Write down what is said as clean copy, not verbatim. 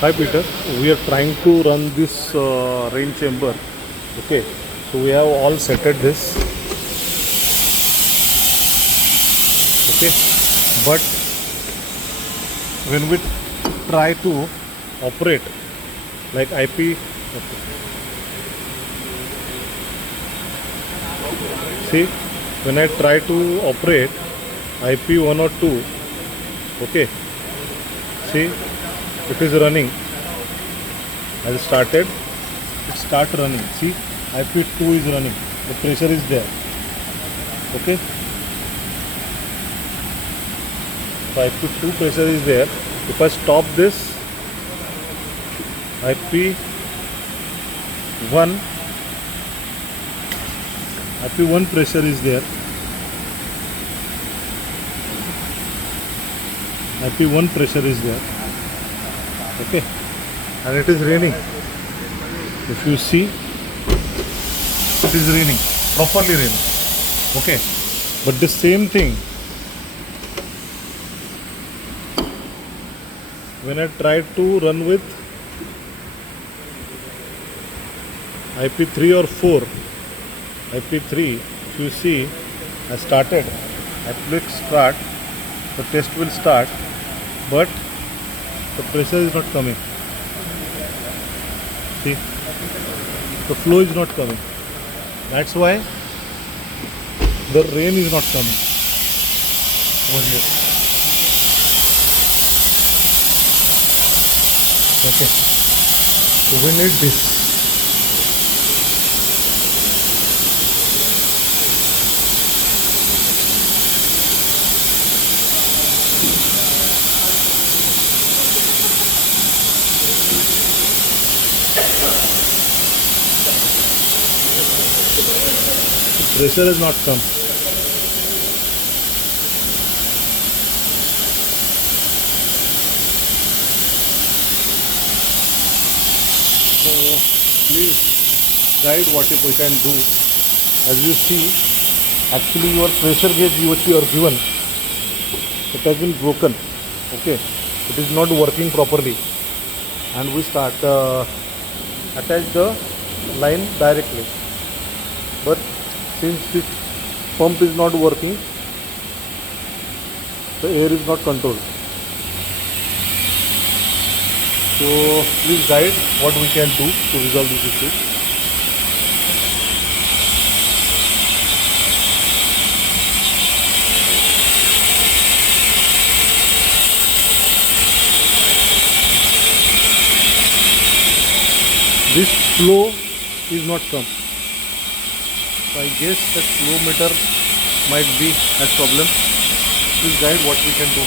Hi Peter, we are trying to run this rain chamber. Okay, so we have all setted this. Okay, but when we try to operate like IP, see, when I try to operate IP1 or 2, okay, see, it is running. I started, it start running. See, IP2 is running. The pressure is there. Okay. So IP2 pressure is there. If I stop this, IP1 pressure is there. IP1 pressure is there. Okay, and it is raining. If you see, it is raining, properly raining. Okay, but the same thing when I try to run with IP3 or 4, IP3, if you see, I started, I click start, the test will start, but the pressure is not coming. See, the flow is not coming. That's why the rain is not coming over here. Okay, so we need this. Pressure has not come. So please guide what we can do. As you see, actually your pressure gauge which you are given, it has been broken. Okay, it is not working properly, and we start attach the line directly. But since this pump is not working, the air is not controlled. So please guide what we can do to resolve this issue. This flow is not come. So I guess that flow meter might be a problem. Please guide what we can do.